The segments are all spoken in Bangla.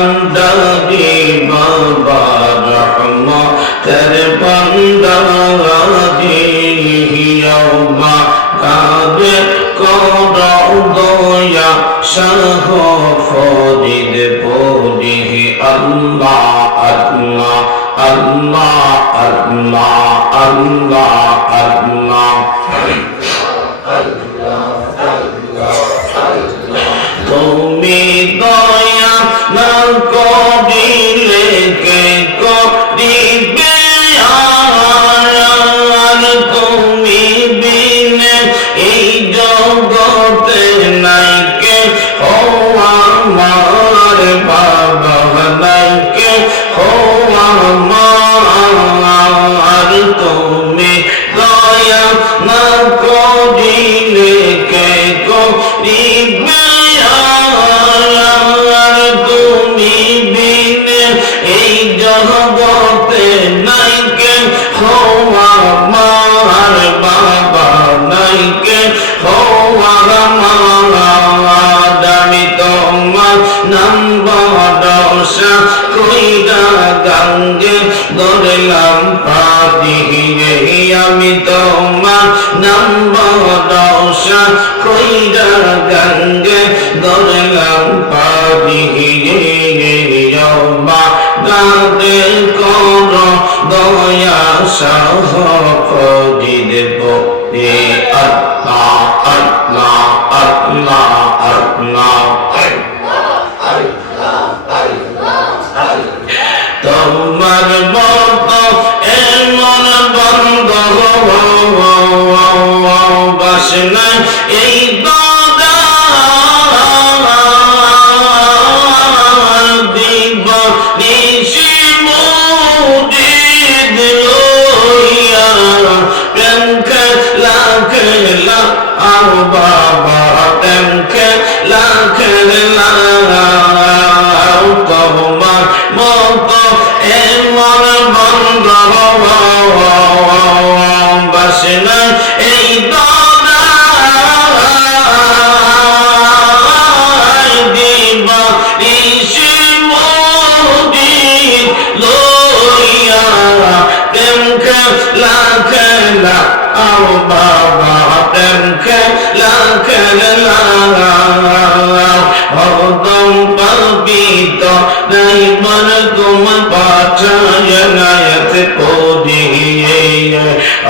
কান্দারি বাবা রহমতের বন্দাদি আল্লাহ কাদে করো দয়া, শাহ ফরিদ পুরি আল্লাহ আল্লাহ আল্লাহ আল্লাহ আল্লাহ আল্লাহ ধরলাম পাদি রে আমি তোমার নাম বড়সা কইরা গঙ্গে ধরলাম পাদি রে গাদে কর, দয়া সাহ ফজিদ বে আল্লাহ আল্লাহ আল্লাহ আল্লাহ। তোমার খেলা খেলা আও বাবা প্রেম খেলা খেলা হরদম পবিত নাই মন তুম পাচায় নায়ত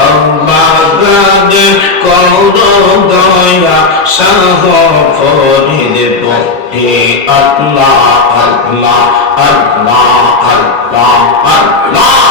আল্লাহ গাদে করো দয়া শাহ ফরিদ পথে আল্লাহ আল্লাহ আল্লাহ আল্লাহ আল্লাহ